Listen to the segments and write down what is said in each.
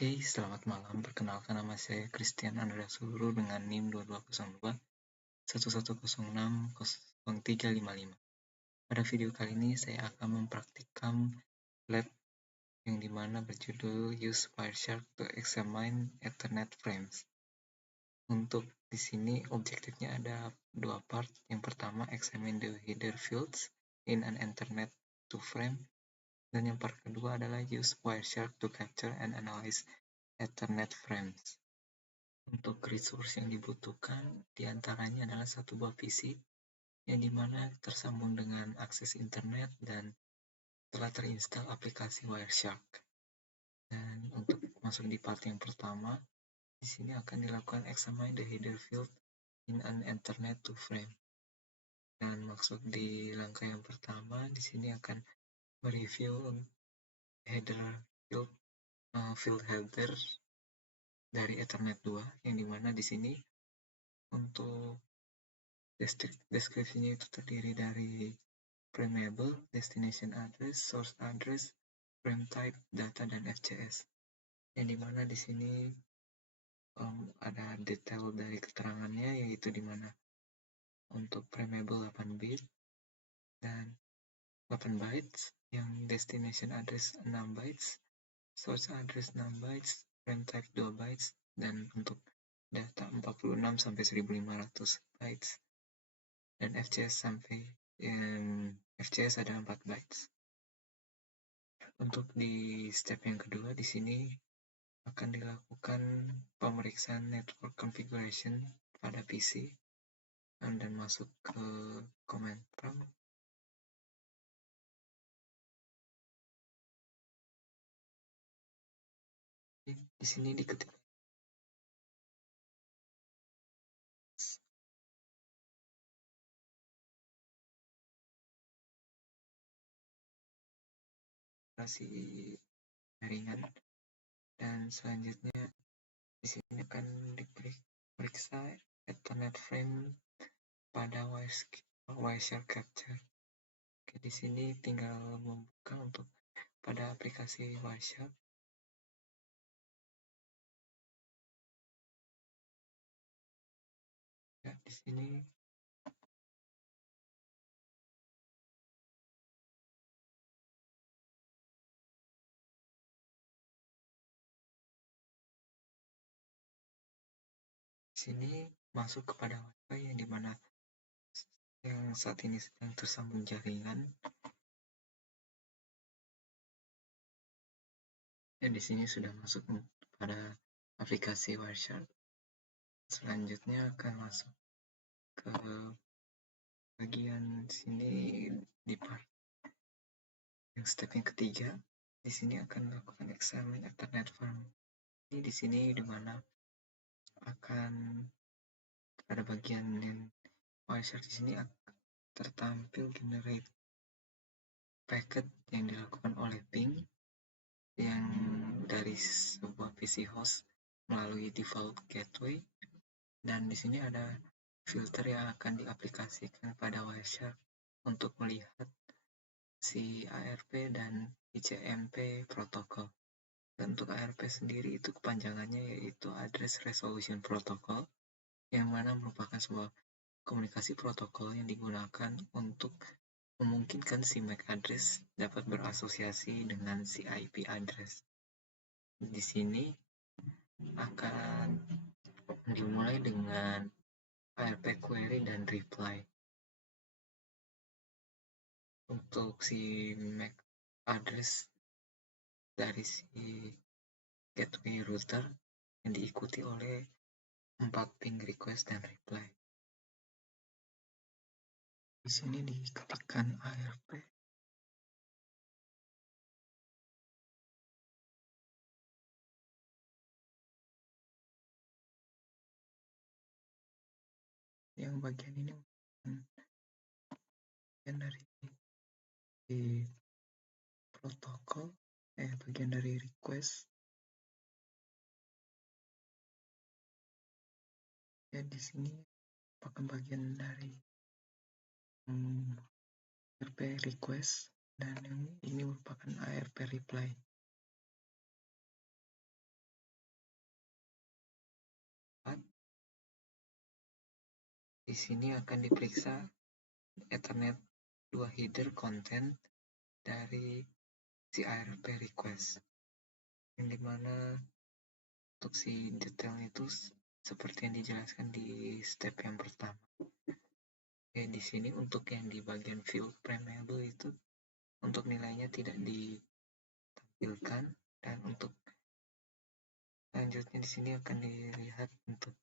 Oke, selamat malam. Perkenalkan, nama saya Christian Andreas Suru dengan NIM 2202 1106 0355. Pada video kali ini saya akan mempraktikkan lab yang dimana berjudul Use Wireshark to Examine Ethernet Frames. Untuk di sini objektifnya ada dua part. Yang pertama, examine the header fields in an Ethernet to frame, dan yang part kedua adalah use Wireshark to capture and analyze Ethernet frames. Untuk resource yang dibutuhkan diantaranya adalah satu buah PC yang dimana tersambung dengan akses internet dan telah terinstall aplikasi Wireshark. Dan untuk masuk di part yang pertama, di sini akan dilakukan examine the header field in an Ethernet to frame. Dan maksud di langkah yang pertama, di sini akan mereview header field header dari Ethernet 2, yang dimana di sini untuk deskripsinya itu terdiri dari frameable, destination address, source address, frame type, data, dan FCS. Yang dimana di sini ada detail dari keterangannya, yaitu dimana untuk frameable 8 bit dan 8 bytes, yang destination address 6 bytes, source address 6 bytes, frame type 2 bytes, dan untuk data 46 sampai 1500 bytes, dan FCS FCS ada 4 bytes. Untuk di step yang kedua, di sini akan dilakukan pemeriksaan network configuration pada PC dan masuk ke command prompt. Di sini diketik jaringan, dan selanjutnya di sini akan diperiksa Ethernet frame pada Wireshark capture. Oke, di sini tinggal membuka untuk pada aplikasi Wireshark. Ya, di sini masuk kepada Wi-Fi yang dimana yang saat ini sedang tersambung jaringan. Ya, di sini sudah masuk pada aplikasi Wireshark. Selanjutnya akan masuk ke bagian sini di part yang step yang ketiga. Di sini akan melakukan examine Ethernet frame. Ini di sini dimana akan pada bagian yang Wireshark di sini tertampil generate packet yang dilakukan oleh ping yang dari sebuah PC host melalui default gateway, dan di sini ada filter yang akan diaplikasikan pada Wireshark untuk melihat si ARP dan ICMP protokol. Dan untuk ARP sendiri itu kepanjangannya yaitu Address Resolution Protocol, yang mana merupakan sebuah komunikasi protokol yang digunakan untuk memungkinkan si MAC address dapat berasosiasi dengan si IP address. Di sini akan dimulai dengan ARP query dan reply. Untuk si MAC address dari si gateway router yang diikuti oleh 4 ping request dan reply. Di sini diketikkan ARP yang bagian ini bagian dari protokol, bagian dari request. Ya, di sini merupakan bagian dari ARP request, dan yang ini merupakan ARP reply. Di sini akan diperiksa Ethernet 2 header content dari si ARP request, yang dimana untuk si detail itu seperti yang dijelaskan di step yang pertama. Oke, di sini untuk yang di bagian view frameable itu untuk nilainya tidak ditampilkan, dan untuk selanjutnya di sini akan dilihat untuk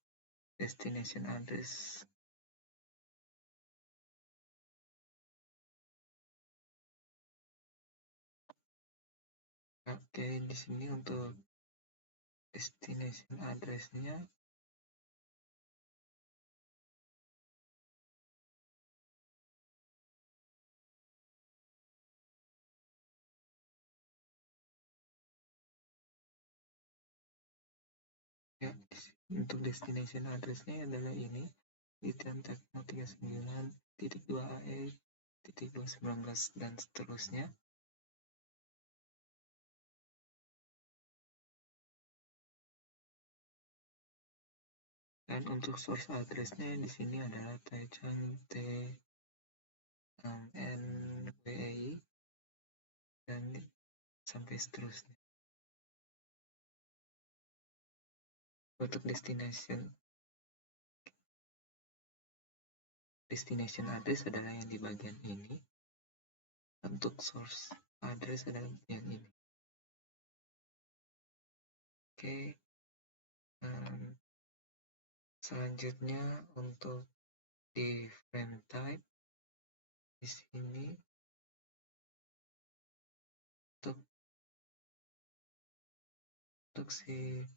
destination address. Oke, di sini untuk destination address-nya ya, untuk destination address-nya adalah ini di Tekno 39.2AE 219 dan seterusnya. Dan untuk source address-nya di sini adalah Taicang NWI dan sampai seterusnya. Untuk destination address adalah yang di bagian ini. Untuk source address adalah yang ini. Oke, selanjutnya untuk di frame type di sini untuk si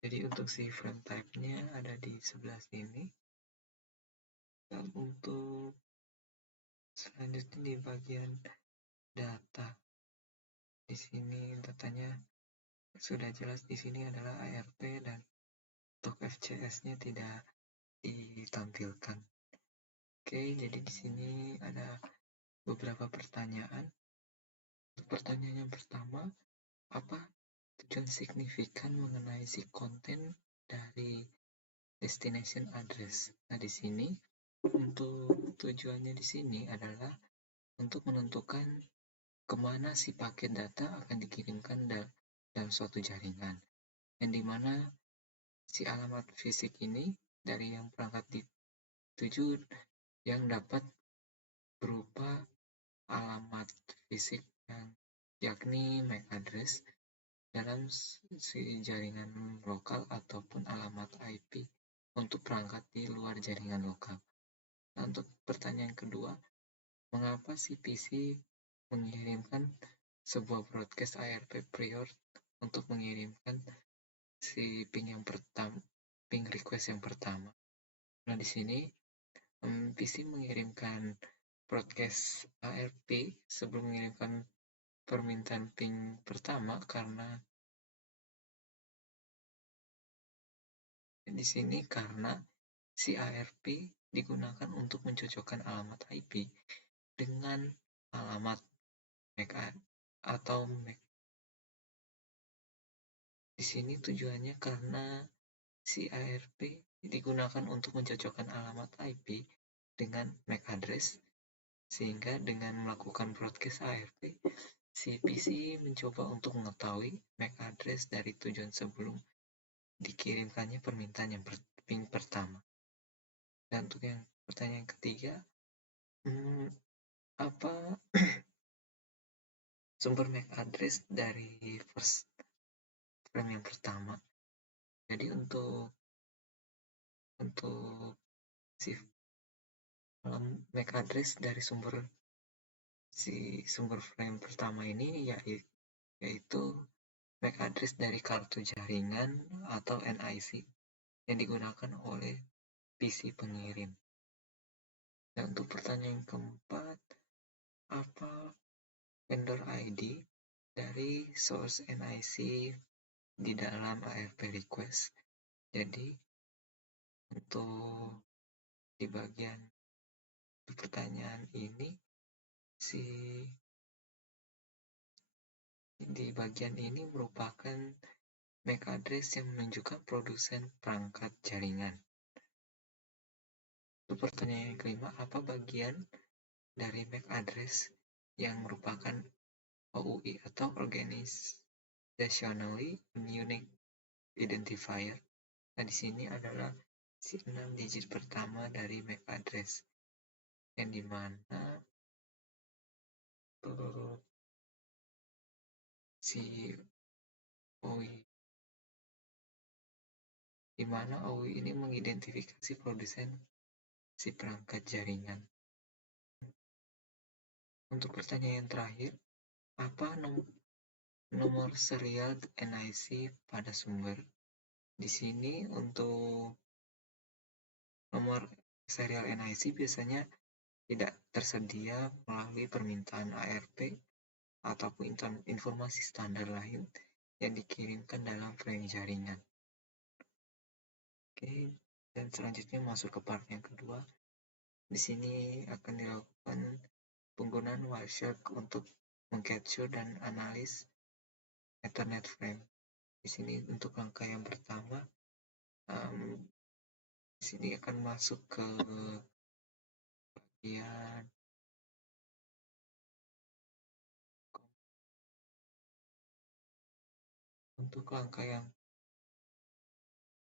jadi untuk si frame type-nya ada di sebelah sini. Dan untuk selanjutnya di bagian data, di sini datanya sudah jelas, di sini adalah ARP dan untuk FCS-nya tidak ditampilkan. Oke, jadi di sini ada beberapa pertanyaan. Pertanyaan yang pertama, apa tujuan signifikan mengenai si konten dari destination address? Nah, di sini untuk tujuannya di sini adalah untuk menentukan kemana si paket data akan dikirimkan dalam suatu jaringan, yang dimana si alamat fisik ini dari yang perangkat dituju yang dapat berupa alamat fisik yang yakni MAC address dalam si jaringan lokal ataupun alamat IP untuk perangkat di luar jaringan lokal. Nah, untuk pertanyaan kedua, mengapa si PC mengirimkan sebuah broadcast ARP prior untuk mengirimkan si ping request yang pertama? Nah, di sini PC mengirimkan broadcast ARP sebelum mengirimkan permintaan ping pertama karena di sini si ARP digunakan untuk mencocokkan alamat IP dengan alamat MAC atau MAC. Di sini tujuannya karena si ARP digunakan untuk mencocokkan alamat IP dengan MAC address, sehingga dengan melakukan broadcast ARP, si PC mencoba untuk mengetahui MAC address dari tujuan sebelum dikirimkannya permintaan yang ping pertama. Dan untuk yang pertanyaan ketiga, apa sumber MAC address dari first frame yang pertama? Jadi untuk si MAC address dari sumber frame pertama ini yaitu MAC address dari kartu jaringan atau NIC yang digunakan oleh PC pengirim. Dan untuk pertanyaan keempat, apa vendor ID dari source NIC di dalam ARP request? Jadi untuk di bagian Pertanyaan ini di bagian ini merupakan MAC address yang menunjukkan produsen perangkat jaringan. Untuk pertanyaan yang kelima, apa bagian dari MAC address yang merupakan OUI atau Organizationally Unique Identifier? Nah, di sini adalah si 6 digit pertama dari MAC address, yang dimana si OUI ini mengidentifikasi produsen si perangkat jaringan. Untuk pertanyaan yang terakhir, apa nomor serial NIC pada sumber? Di sini untuk nomor serial NIC biasanya tidak tersedia melalui permintaan ARP ataupun informasi standar lain yang dikirimkan dalam frame jaringan. Oke, dan selanjutnya masuk ke part yang kedua. Di sini akan dilakukan penggunaan Wireshark untuk mengcapture dan analis Ethernet frame. Di sini untuk langkah yang pertama, di sini akan masuk ke bagian untuk langkah yang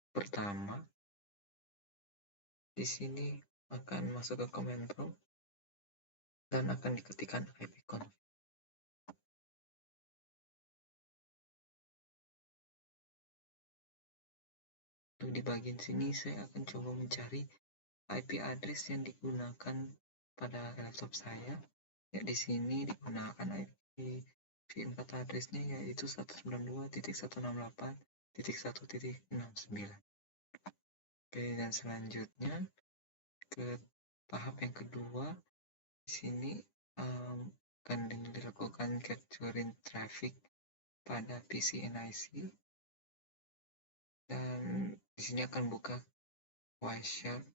pertama, di sini akan masuk ke command prompt dan akan diketikkan ipconfig. Untuk di bagian sini saya akan coba mencari IP address yang digunakan pada laptop saya. Ya, di sini digunakan IPv4 addressnya yaitu 192.168.1.69. Oke, dan selanjutnya ke tahap yang kedua. Di sini akan dilakukan capturing traffic pada PC NIC, dan di sini akan buka Wireshark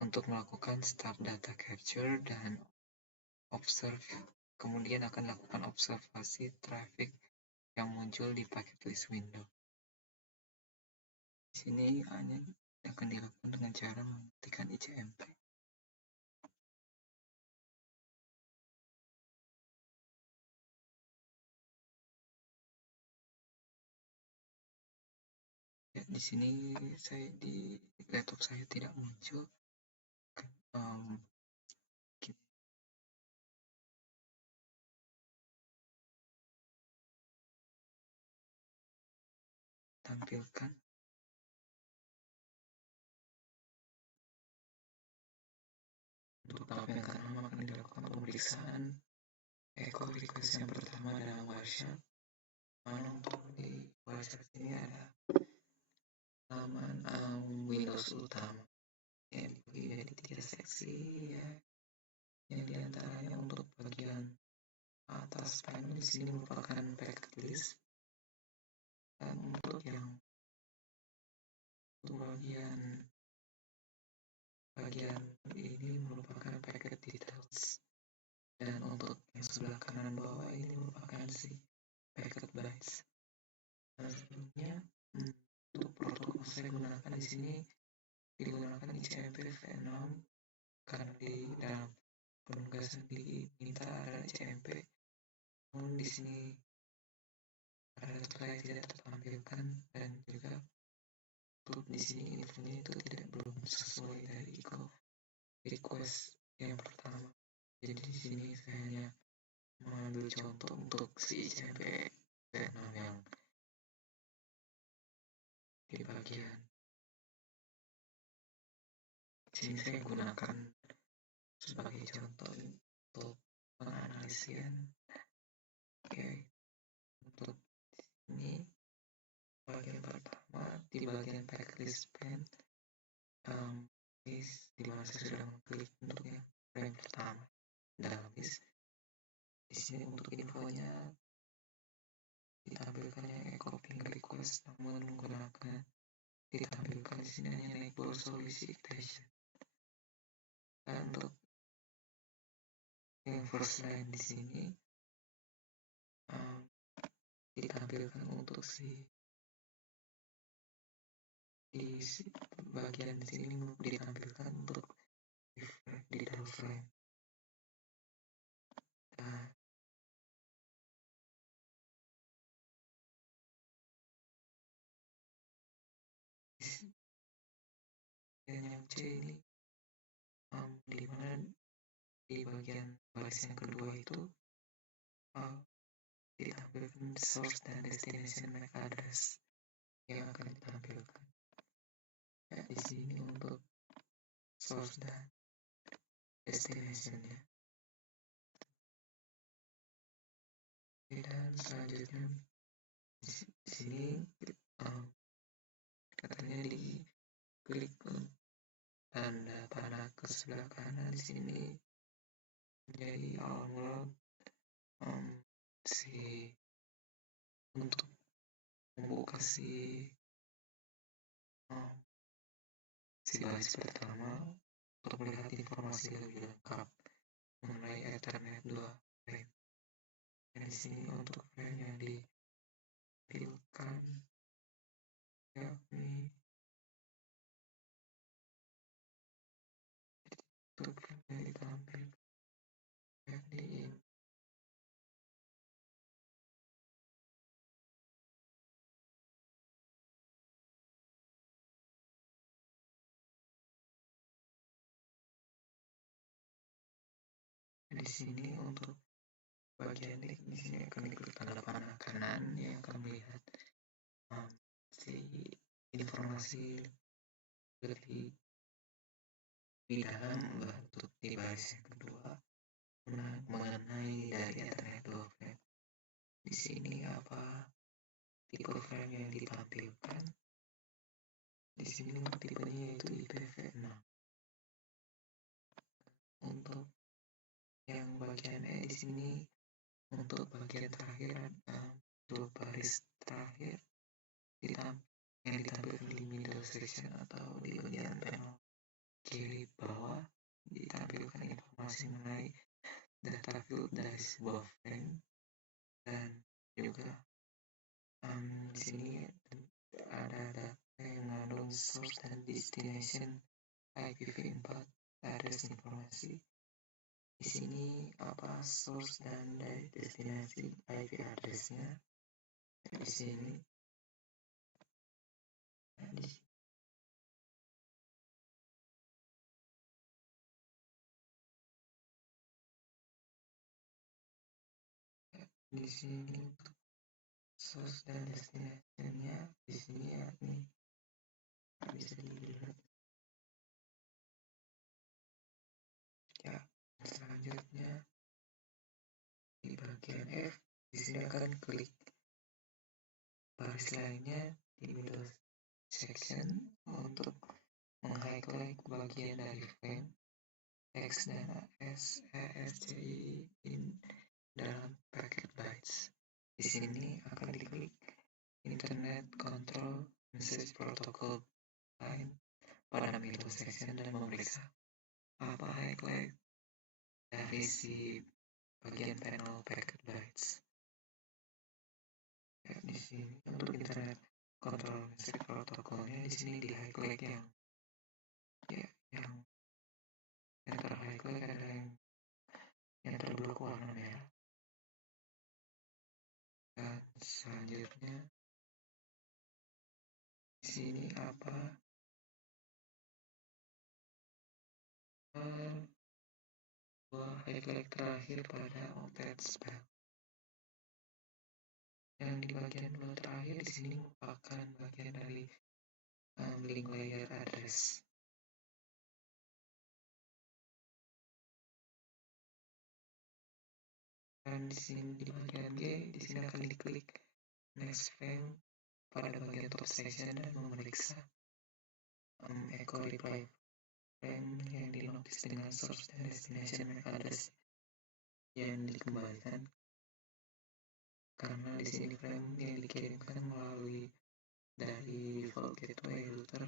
untuk melakukan start data capture dan observe. Kemudian akan lakukan observasi traffic yang muncul di packet list window. Di sini hanya akan dilakukan dengan cara mengetikkan ICMP. Ya, di sini di laptop saya tidak muncul. Tampilkan. Untuk tahap yang keenam akan dilakukan pemeriksaan echo request yang pertama dalam Wireshark. Untuk di Wireshark ini ada halaman Windows utama yang dibagi menjadi 3 seksi, ya, yang diantaranya untuk bagian atas panel di sini merupakan packet list, dan untuk bagian ini merupakan packet details, dan untuk yang sebelah kanan bawah ini merupakan si packet bytes. Selanjutnya untuk protokol saya gunakan di sini digunakan ICMP v6 karena di dalam penugasan diminta ada ICMP, namun di sini ada satu yang tidak tertampilkan, dan juga untuk di sini infonya itu belum sesuai dari echo request yang pertama. Jadi di sini saya hanya mengambil contoh untuk si ICMP v6 yang di bagian sini saya gunakan sebagai contoh untuk penganalisian. Oke, untuk ini bagian pertama di bagian backlist span, di mana saya sudah mengklik untuk yang frame pertama dalam list. Di sini untuk infonya ditampilkannya echo ping request, namun ditampilkan di sini hanya enable solicitation. untuk yang first line di sini ditampilkan untuk di bagian sini ditampilkan untuk di double frame. Nah, yang C ini di mana di bagian baris yang kedua itu ditampilkan source dan destination MAC address yang akan ditampilkan. Ya, di sini untuk source dan destination-nya. Dan selanjutnya di sini katanya diklik tanda panah ke sebelah kanan di sini menjadi awal mula untuk membuka si baris pertama untuk melihat informasi lebih lengkap mengenai Ethernet 2 frame. Dan di sini untuk frame yang ditampilkan yakni untuk frame yang ditampilkan yakni ini. Di sini untuk bagian di sini akan diklik tanda panah kanan yang akan melihat si informasi lebih di dalam untuk di baris yang kedua mengenai dari Ethernet 2 frame. Di sini apa tipe frame yang ditampilkan? Di sini untuk tipenya yaitu IPv6. Untuk yang bagian E di sini untuk bagian terakhir untuk baris terakhir yang ditampilkan di middle section atau di bagian panel kiri bawah ditampilkan informasi mengenai data field dari sebuah frame dan juga di sini ada data yang mengandung source dan destination IPv4 address informasi. Di sini apa source dan destinasi IP address-nya di sini. Di sini untuk source dan destination-nya di sini yakni bisa dilihat. Ya, selanjutnya di bagian F di sini akan klik baris lainnya di middle section untuk meng-highlight bagian dari frame X dan ASCII dalam packet bytes. Di sini akan diklik Internet Control Message Protocol line pada middle section dan memeriksa apa highlight dari si bagian panel packet bytes. Ya, di sini untuk Internet Control Message Protocolnya di sini di highlight yang ter-highlight ada yang terblok warna merah. Dan selanjutnya di sini apa highlight terakhir pada octet spell. Yang di bagian dua terakhir di sini merupakan bagian dari link layer address. Dan di sini di bagian G di sini akan diklik next frame pada bagian top section dan memeriksa echo reply frame yang dinotis dengan source dan destination MAC address yang dikembalikan karena di sini frame yang dikirimkan melalui dari default gateway router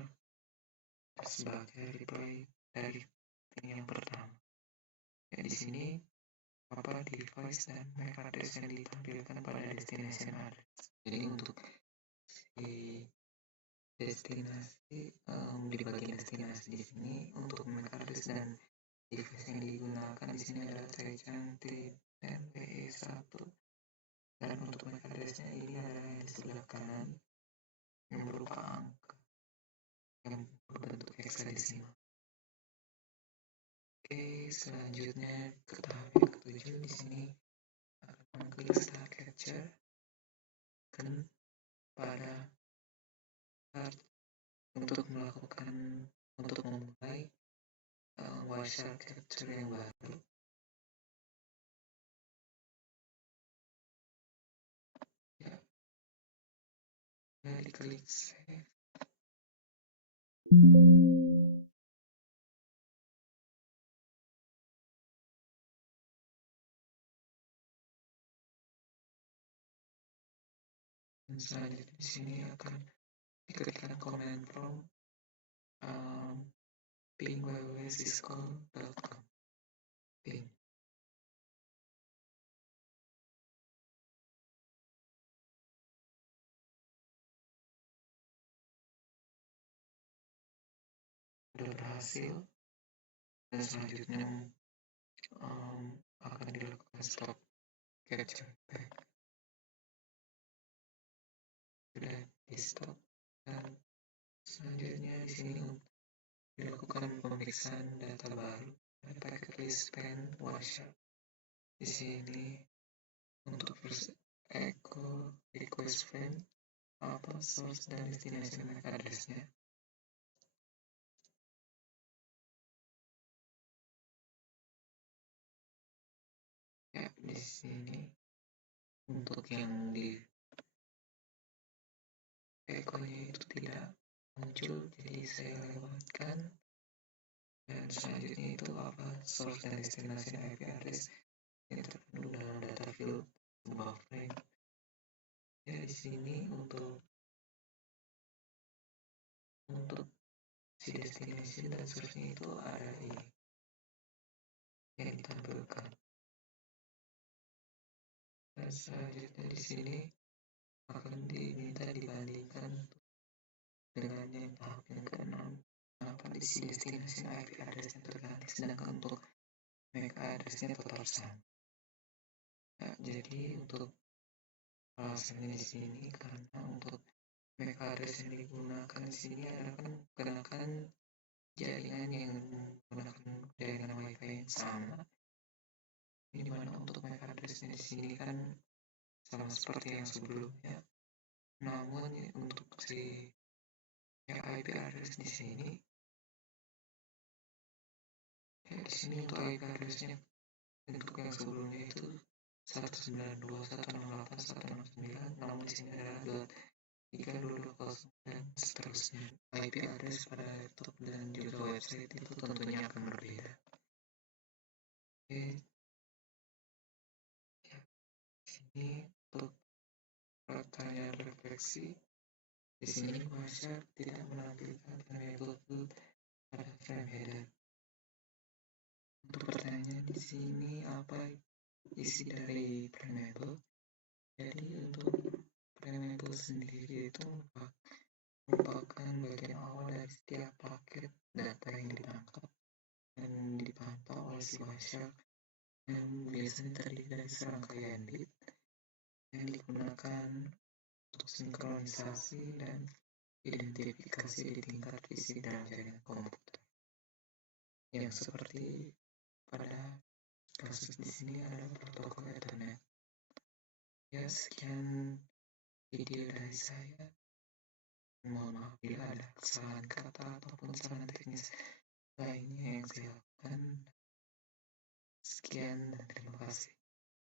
sebagai reply dari yang pertama. Ya, di sini apa device dan MAC address yang ditampilkan pada destination address. Jadi untuk si destinasi di bagian destinasi di sini untuk MAC address dan device yang digunakan di sini adalah Taichan TNPE1, dan untuk MAC address-nya ini adalah yang di sebelah kanan yang berupa angka yang berbentuk hexadesimal. Oke, selanjutnya ke tahap yang ketujuh. Di sini akan mengklik start capture dan pada start untuk memulai Wireshark capture yang baru. Ya, diklik save. Dan selanjutnya di sini akan diketikkan command prompt ping www.syscall.com. Ping. Sudah berhasil, dan selanjutnya akan dilakukan stop capture back. Sudah di stop, dan selanjutnya di sini dilakukan pemeriksaan data baru pada packet list span Wireshark. Di sini untuk first echo request frame apa source dan destination MAC address-nya. Ya, di sini untuk yang di echo-nya itu tidak muncul, jadi saya lewatkan. Dan selanjutnya itu apa source dan destination IP address ini terkandung dalam data field sebuah frame. Ya, di sini untuk si destination dan source-nya itu ada ini yang ditampilkan. Dan selanjutnya di sini akan diminta dibandingkan dengan yang tahap yang ke-6. Kenapa di si destination IP address yang terganti sedangkan untuk MAC address-nya tetap sama. Ya, jadi untuk alasannya di sini karena untuk MAC address yang digunakan di sini adalah menggunakan jaringan yang menggunakan jaringan WiFi yang sama. Ini dimana untuk MAC address-nya di sini kan sama seperti yang sebelumnya. Namun untuk si IP address di sini, di sini untuk IP address-nya untuk yang sebelumnya itu 192.168.169, namun di sini adalah 3220 dan seterusnya. IP address pada laptop dan juga website itu tentunya akan berbeda. Oke, ya, sini untuk pertanyaan refleksi. Di sini Wireshark tidak menampilkan variable pada frame header. Untuk pertanyaan di sini apa isi dari frameable? Jadi untuk frameable sendiri itu merupakan bagian awal dari setiap paket data yang ditangkap dan dipantau oleh si Wireshark, yang biasanya terdiri dari serangkaian bit yang digunakan untuk sinkronisasi dan identifikasi di tingkat fisik dalam jaringan komputer. Yang seperti pada kasus di sini ada protokol Ethernet. Ya, sekian video dari saya. Mohon maaf bila ada kesalahan kata ataupun kesalahan teknis lainnya yang saya lakukan. Sekian dan terima kasih.